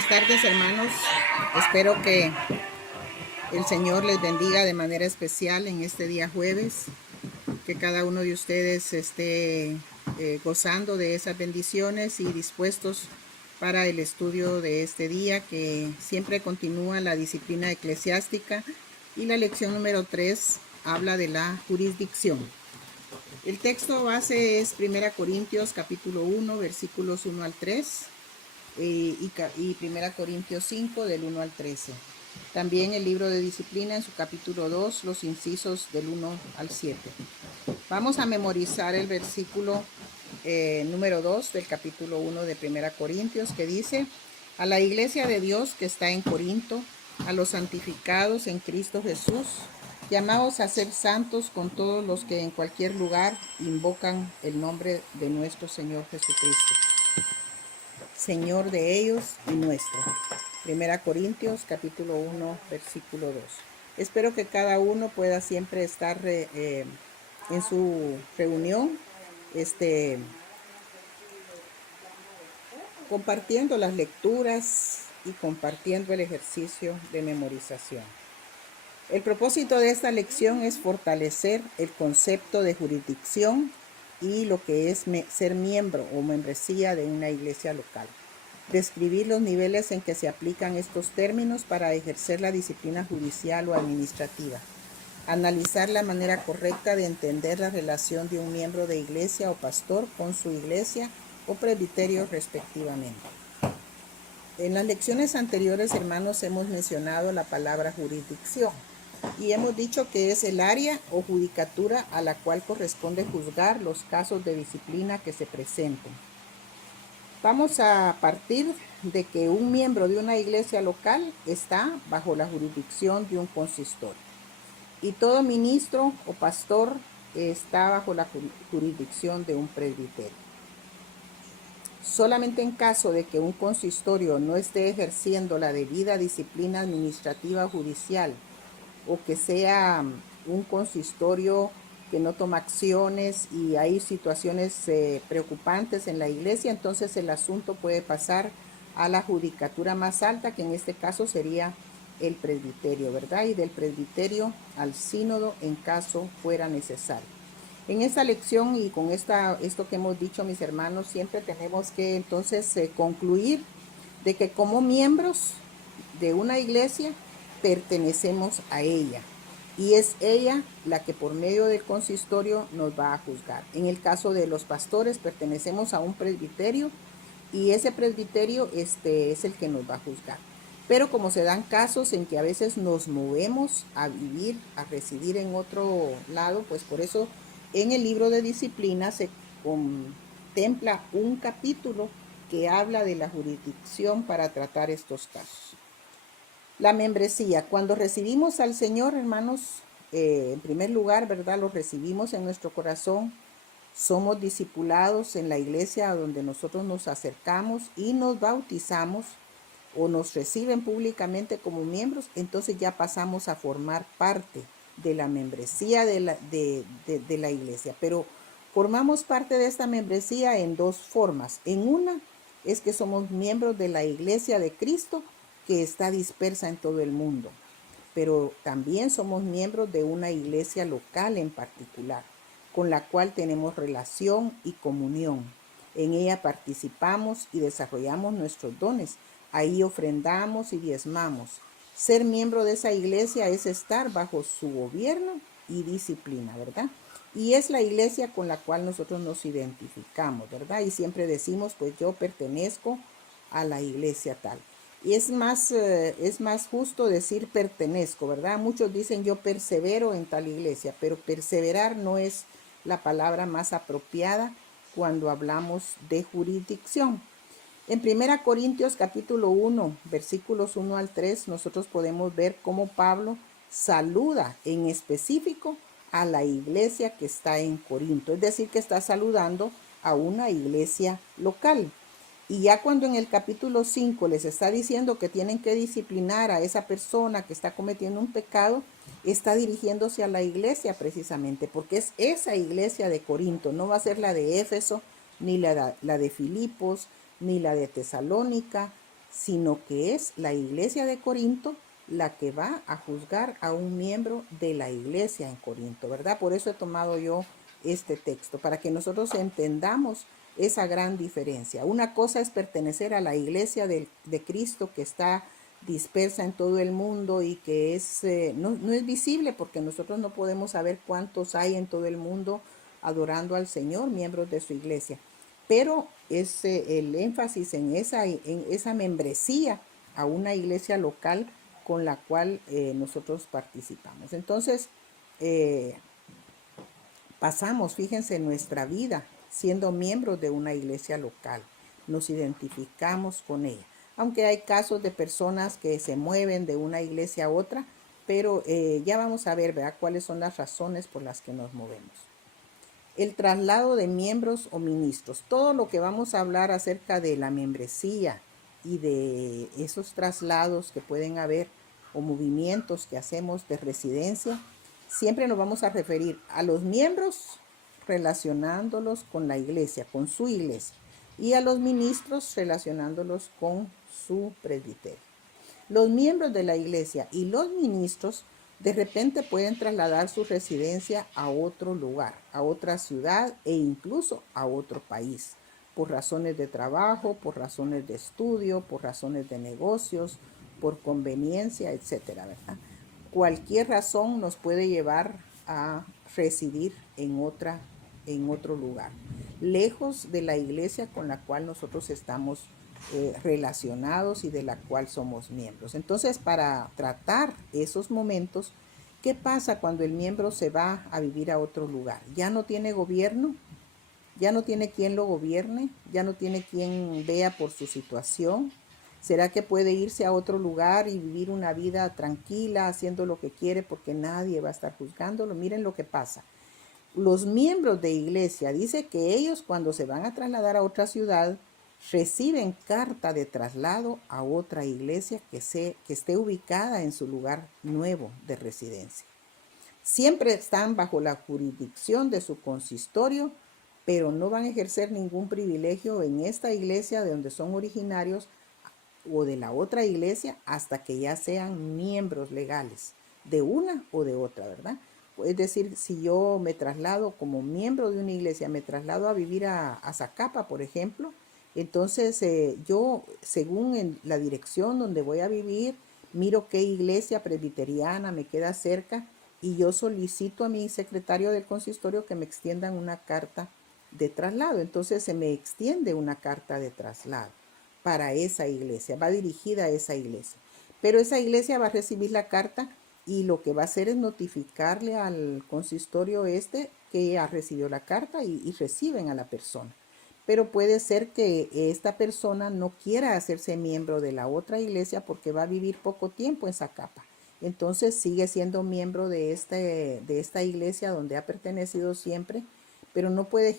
Buenas tardes, hermanos. Espero que el Señor les bendiga de manera especial en este día jueves, que cada uno de ustedes esté gozando de esas bendiciones y dispuestos para el estudio de este día, que siempre continúa la disciplina eclesiástica, y la lección número 3 habla de la jurisdicción. El texto base es 1 Corintios capítulo 1, versículos 1 al 3 y 1 Corintios 5 del 1 al 13. También el libro de disciplina en su capítulo 2, los incisos del 1 al 7. Vamos a memorizar el versículo número 2 del capítulo 1 de 1 Corintios, que dice: a la iglesia de Dios que está en Corinto, a los santificados en Cristo Jesús, llamados a ser santos con todos los que en cualquier lugar invocan el nombre de nuestro Señor Jesucristo, Señor de ellos y nuestro. 1 Corintios capítulo 1, versículo 2. Espero que cada uno pueda siempre estar en su reunión compartiendo las lecturas y compartiendo el ejercicio de memorización. El propósito de esta lección es fortalecer el concepto de jurisdicción y lo que es ser miembro o membresía de una iglesia local. Describir los niveles en que se aplican estos términos para ejercer la disciplina judicial o administrativa. Analizar la manera correcta de entender la relación de un miembro de iglesia o pastor con su iglesia o presbiterio respectivamente. En las lecciones anteriores, hermanos, hemos mencionado la palabra jurisdicción y hemos dicho que es el área o judicatura a la cual corresponde juzgar los casos de disciplina que se presenten. Vamos a partir de que un miembro de una iglesia local está bajo la jurisdicción de un consistorio y todo ministro o pastor está bajo la jurisdicción de un presbiterio. Solamente en caso de que un consistorio no esté ejerciendo la debida disciplina administrativa judicial, o que sea un consistorio que no toma acciones y hay situaciones preocupantes en la iglesia, entonces el asunto puede pasar a la judicatura más alta, que en este caso sería el presbiterio, ¿verdad? Y del presbiterio al sínodo en caso fuera necesario. En esta lección y con esto que hemos dicho, mis hermanos, siempre tenemos que entonces concluir de que como miembros de una iglesia pertenecemos a ella y es ella la que por medio del consistorio nos va a juzgar. En el caso de los pastores pertenecemos a un presbiterio y ese presbiterio es el que nos va a juzgar. Pero como se dan casos en que a veces nos movemos a vivir, a residir en otro lado, pues por eso en el libro de disciplina se contempla un capítulo que habla de la jurisdicción para tratar estos casos. La membresía. Cuando recibimos al Señor, hermanos, en primer lugar, ¿verdad? Lo recibimos en nuestro corazón. Somos discipulados en la iglesia donde nosotros nos acercamos y nos bautizamos o nos reciben públicamente como miembros, entonces ya pasamos a formar parte de la membresía de la iglesia. Pero formamos parte de esta membresía en dos formas. En una es que somos miembros de la iglesia de Cristo, que está dispersa en todo el mundo, pero también somos miembros de una iglesia local en particular, con la cual tenemos relación y comunión. En ella participamos y desarrollamos nuestros dones. Ahí ofrendamos y diezmamos. Ser miembro de esa iglesia es estar bajo su gobierno y disciplina, ¿verdad? Y es la iglesia con la cual nosotros nos identificamos, ¿verdad? Y siempre decimos, pues yo pertenezco a la iglesia tal. Y es más justo decir pertenezco, ¿verdad? Muchos dicen yo persevero en tal iglesia, pero perseverar no es la palabra más apropiada cuando hablamos de jurisdicción. En 1 Corintios capítulo 1, versículos 1 al 3, nosotros podemos ver cómo Pablo saluda en específico a la iglesia que está en Corinto, es decir, que está saludando a una iglesia local. Y ya cuando en el capítulo 5 les está diciendo que tienen que disciplinar a esa persona que está cometiendo un pecado, está dirigiéndose a la iglesia precisamente, porque es esa iglesia de Corinto, no va a ser la de Éfeso, ni la de Filipos, ni la de Tesalónica, sino que es la iglesia de Corinto la que va a juzgar a un miembro de la iglesia en Corinto, ¿verdad? Por eso he tomado yo este texto, para que nosotros entendamos esa gran diferencia. Una cosa es pertenecer a la iglesia de Cristo que está dispersa en todo el mundo y que no es visible, porque nosotros no podemos saber cuántos hay en todo el mundo adorando al Señor, miembros de su iglesia. Pero es el énfasis en esa membresía a una iglesia local con la cual nosotros participamos. Entonces, pasamos, fíjense, nuestra vida siendo miembros de una iglesia local. Nos identificamos con ella. Aunque hay casos de personas que se mueven de una iglesia a otra, pero ya vamos a ver, ¿verdad?, cuáles son las razones por las que nos movemos. El traslado de miembros o ministros. Todo lo que vamos a hablar acerca de la membresía y de esos traslados que pueden haber o movimientos que hacemos de residencia, siempre nos vamos a referir a los miembros relacionándolos con la iglesia, con su iglesia, y a los ministros relacionándolos con su presbiterio. Los miembros de la iglesia y los ministros de repente pueden trasladar su residencia a otro lugar, a otra ciudad e incluso a otro país, por razones de trabajo, por razones de estudio, por razones de negocios, por conveniencia, etcétera, ¿verdad? Cualquier razón nos puede llevar a residir en otro lugar, lejos de la iglesia con la cual nosotros estamos relacionados y de la cual somos miembros. Entonces, para tratar esos momentos, ¿qué pasa cuando el miembro se va a vivir a otro lugar? Ya no tiene gobierno, ya no tiene quien lo gobierne, ya no tiene quien vea por su situación. ¿Será que puede irse a otro lugar y vivir una vida tranquila, haciendo lo que quiere porque nadie va a estar juzgándolo? Miren lo que pasa. Los miembros de iglesia dice que ellos, cuando se van a trasladar a otra ciudad, reciben carta de traslado a otra iglesia que esté ubicada en su lugar nuevo de residencia. Siempre están bajo la jurisdicción de su consistorio, pero no van a ejercer ningún privilegio en esta iglesia de donde son originarios o de la otra iglesia hasta que ya sean miembros legales de una o de otra, ¿verdad? Es decir, si yo me traslado como miembro de una iglesia, me traslado a vivir a Zacapa, por ejemplo, entonces yo, según la dirección donde voy a vivir, miro qué iglesia presbiteriana me queda cerca y yo solicito a mi secretario del consistorio que me extiendan una carta de traslado. Entonces se me extiende una carta de traslado para esa iglesia, va dirigida a esa iglesia. Pero esa iglesia va a recibir la carta y lo que va a hacer es notificarle al consistorio que ha recibido la carta y reciben a la persona. Pero puede ser que esta persona no quiera hacerse miembro de la otra iglesia porque va a vivir poco tiempo en Zacapa. Entonces sigue siendo miembro de esta iglesia donde ha pertenecido siempre, pero no puede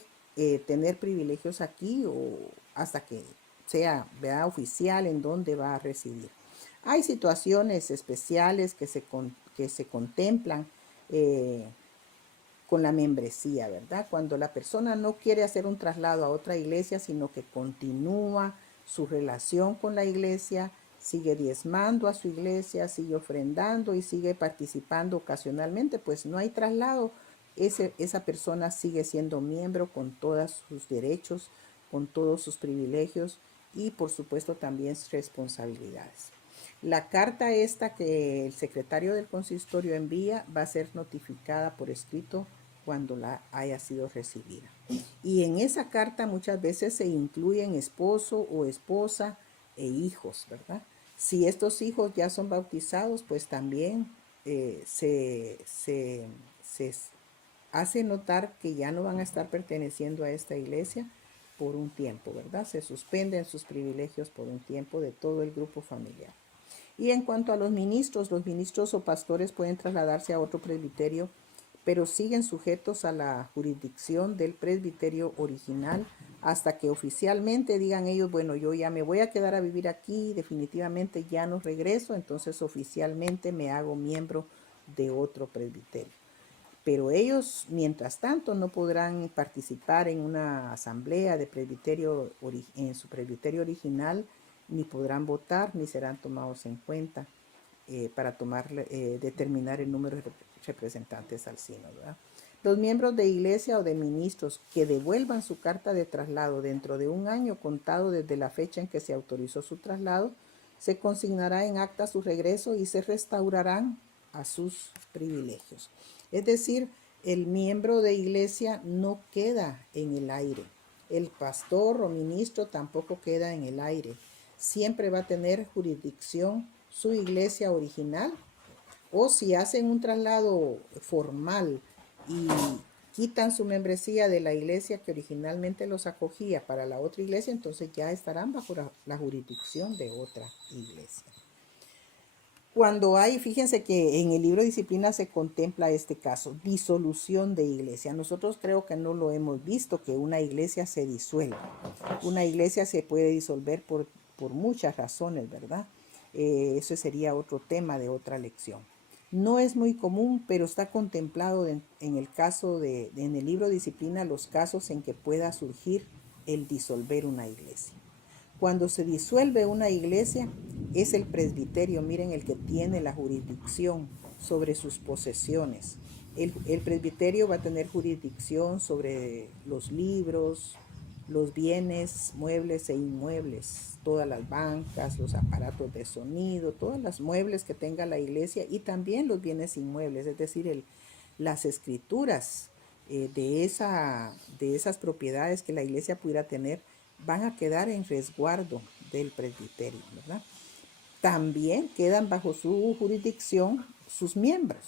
tener privilegios aquí o hasta que sea, ¿verdad?, oficial en donde va a residir. Hay situaciones especiales que se contemplan con la membresía, ¿verdad? Cuando la persona no quiere hacer un traslado a otra iglesia, sino que continúa su relación con la iglesia, sigue diezmando a su iglesia, sigue ofrendando y sigue participando ocasionalmente, pues no hay traslado. Esa persona sigue siendo miembro con todos sus derechos, con todos sus privilegios y por supuesto también responsabilidades. La carta esta que el secretario del consistorio envía va a ser notificada por escrito cuando la haya sido recibida. Y en esa carta muchas veces se incluyen esposo o esposa e hijos, ¿verdad? Si estos hijos ya son bautizados, pues también se hace notar que ya no van a estar perteneciendo a esta iglesia por un tiempo, ¿verdad? Se suspenden sus privilegios por un tiempo de todo el grupo familiar. Y en cuanto a los ministros o pastores pueden trasladarse a otro presbiterio, pero siguen sujetos a la jurisdicción del presbiterio original hasta que oficialmente digan ellos, bueno, yo ya me voy a quedar a vivir aquí, definitivamente ya no regreso, entonces oficialmente me hago miembro de otro presbiterio. Pero ellos, mientras tanto, no podrán participar en una asamblea de presbiterio en su presbiterio original ni podrán votar, ni serán tomados en cuenta para determinar el número de representantes al sínodo, ¿verdad? Los miembros de iglesia o de ministros que devuelvan su carta de traslado dentro de un año contado desde la fecha en que se autorizó su traslado, se consignará en acta su regreso y se restaurarán a sus privilegios. Es decir, el miembro de iglesia no queda en el aire. El pastor o ministro tampoco queda en el aire. Siempre va a tener jurisdicción su iglesia original, o si hacen un traslado formal y quitan su membresía de la iglesia que originalmente los acogía para la otra iglesia, entonces ya estarán bajo la jurisdicción de otra iglesia. Cuando hay, fíjense que en el libro de disciplina se contempla este caso, disolución de iglesia. Nosotros creo que no lo hemos visto, que una iglesia se disuelva. Una iglesia se puede disolver por muchas razones, ¿verdad? Eso sería otro tema de otra lección. No es muy común, pero está contemplado en el libro de disciplina los casos en que pueda surgir el disolver una iglesia. Cuando se disuelve una iglesia, es el presbiterio, miren, el que tiene la jurisdicción sobre sus posesiones. El presbiterio va a tener jurisdicción sobre los libros, los bienes muebles e inmuebles, todas las bancas, los aparatos de sonido, todas las muebles que tenga la iglesia y también los bienes inmuebles, es decir, las escrituras de esas propiedades que la iglesia pudiera tener van a quedar en resguardo del presbiterio, ¿verdad? También quedan bajo su jurisdicción sus miembros.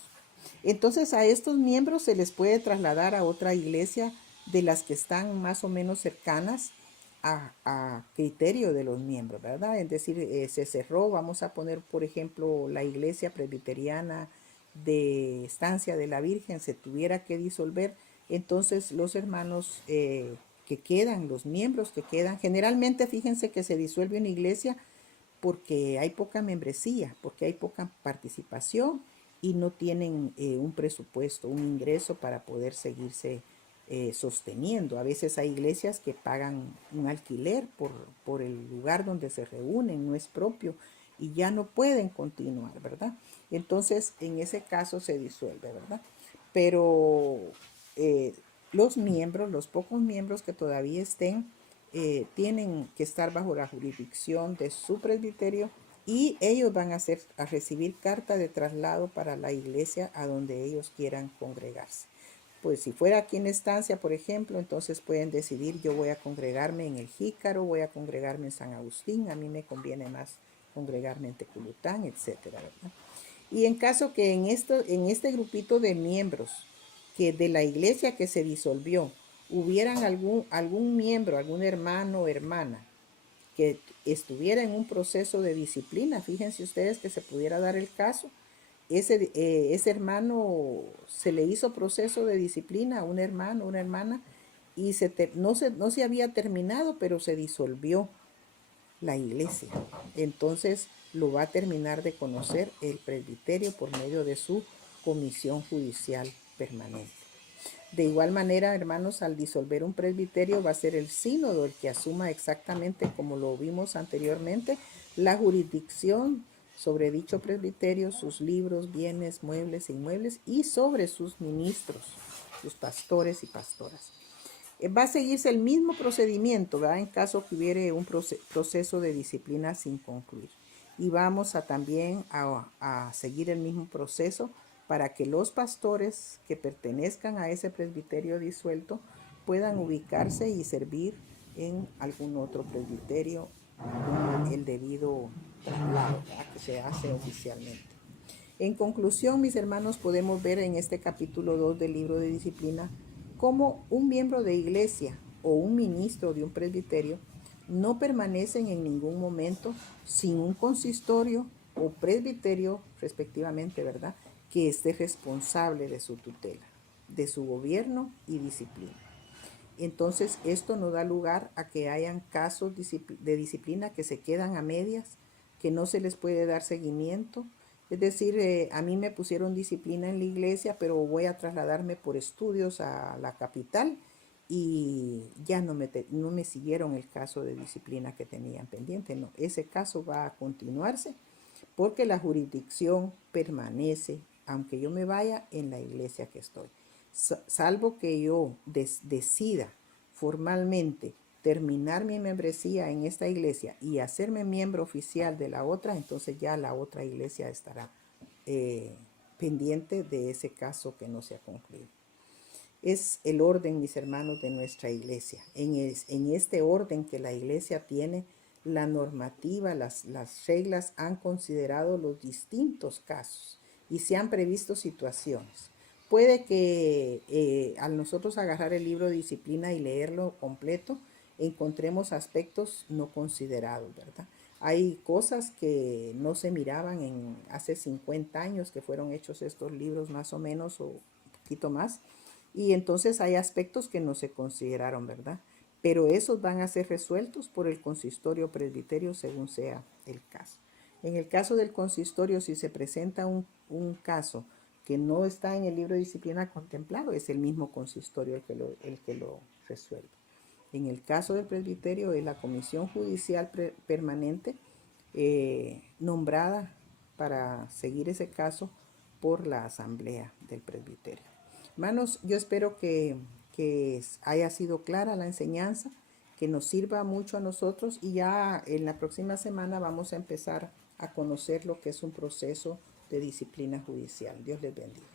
Entonces a estos miembros se les puede trasladar a otra iglesia de las que están más o menos cercanas a criterio de los miembros, ¿verdad? Es decir, se cerró, vamos a poner por ejemplo la iglesia presbiteriana de Estancia de la Virgen, se tuviera que disolver, entonces los hermanos que quedan, los miembros que quedan, generalmente fíjense que se disuelve una iglesia porque hay poca membresía, porque hay poca participación y no tienen un presupuesto, un ingreso para poder seguirse sosteniendo. A veces hay iglesias que pagan un alquiler por el lugar donde se reúnen, no es propio y ya no pueden continuar, ¿verdad? Entonces, en ese caso se disuelve, ¿verdad? Pero los miembros, los pocos miembros que todavía estén, tienen que estar bajo la jurisdicción de su presbiterio y ellos van a recibir carta de traslado para la iglesia a donde ellos quieran congregarse. Pues si fuera aquí en Estancia, por ejemplo, entonces pueden decidir, yo voy a congregarme en el Jícaro, voy a congregarme en San Agustín, a mí me conviene más congregarme en Teculután, etcétera, ¿verdad? Y en caso que en este grupito de miembros que de la iglesia que se disolvió, hubieran algún miembro, algún hermano o hermana que estuviera en un proceso de disciplina, fíjense ustedes que se pudiera dar el caso, ese hermano se le hizo proceso de disciplina a un hermano, una hermana, y no se había terminado, pero se disolvió la iglesia. Entonces lo va a terminar de conocer el presbiterio por medio de su comisión judicial permanente. De igual manera, hermanos, al disolver un presbiterio va a ser el sínodo el que asuma exactamente como lo vimos anteriormente la jurisdicción sobre dicho presbiterio, sus libros, bienes, muebles e inmuebles y sobre sus ministros, sus pastores y pastoras. Va a seguirse el mismo procedimiento, ¿verdad? En caso que hubiere un proceso de disciplina sin concluir. Y vamos también a seguir el mismo proceso para que los pastores que pertenezcan a ese presbiterio disuelto puedan ubicarse y servir en algún otro presbiterio con el debido traslado que se hace oficialmente. En conclusión, mis hermanos, podemos ver en este capítulo 2 del libro de disciplina cómo un miembro de iglesia o un ministro de un presbiterio no permanecen en ningún momento sin un consistorio o presbiterio, respectivamente, ¿verdad?, que esté responsable de su tutela, de su gobierno y disciplina. Entonces, esto no da lugar a que hayan casos de disciplina que se quedan a medias, que no se les puede dar seguimiento. Es decir, a mí me pusieron disciplina en la iglesia, pero voy a trasladarme por estudios a la capital y ya no me siguieron el caso de disciplina que tenían pendiente. No, ese caso va a continuarse porque la jurisdicción permanece, aunque yo me vaya en la iglesia que estoy. Salvo que yo decida formalmente terminar mi membresía en esta iglesia y hacerme miembro oficial de la otra, entonces ya la otra iglesia estará pendiente de ese caso que no se ha concluido. Es el orden, mis hermanos, de nuestra iglesia. En este orden que la iglesia tiene, la normativa, las reglas han considerado los distintos casos y se han previsto situaciones. Puede que al nosotros agarrar el libro de disciplina y leerlo completo, encontremos aspectos no considerados, ¿verdad? Hay cosas que no se miraban en hace 50 años que fueron hechos estos libros más o menos o un poquito más. Y entonces hay aspectos que no se consideraron, ¿verdad? Pero esos van a ser resueltos por el consistorio presbiterio según sea el caso. En el caso del consistorio, si se presenta un caso que no está en el libro de disciplina contemplado, es el mismo consistorio el que lo resuelve. En el caso del presbiterio es la comisión judicial permanente nombrada para seguir ese caso por la asamblea del presbiterio. Hermanos, yo espero que haya sido clara la enseñanza, que nos sirva mucho a nosotros y ya en la próxima semana vamos a empezar a conocer lo que es un proceso de disciplina judicial. Dios les bendiga.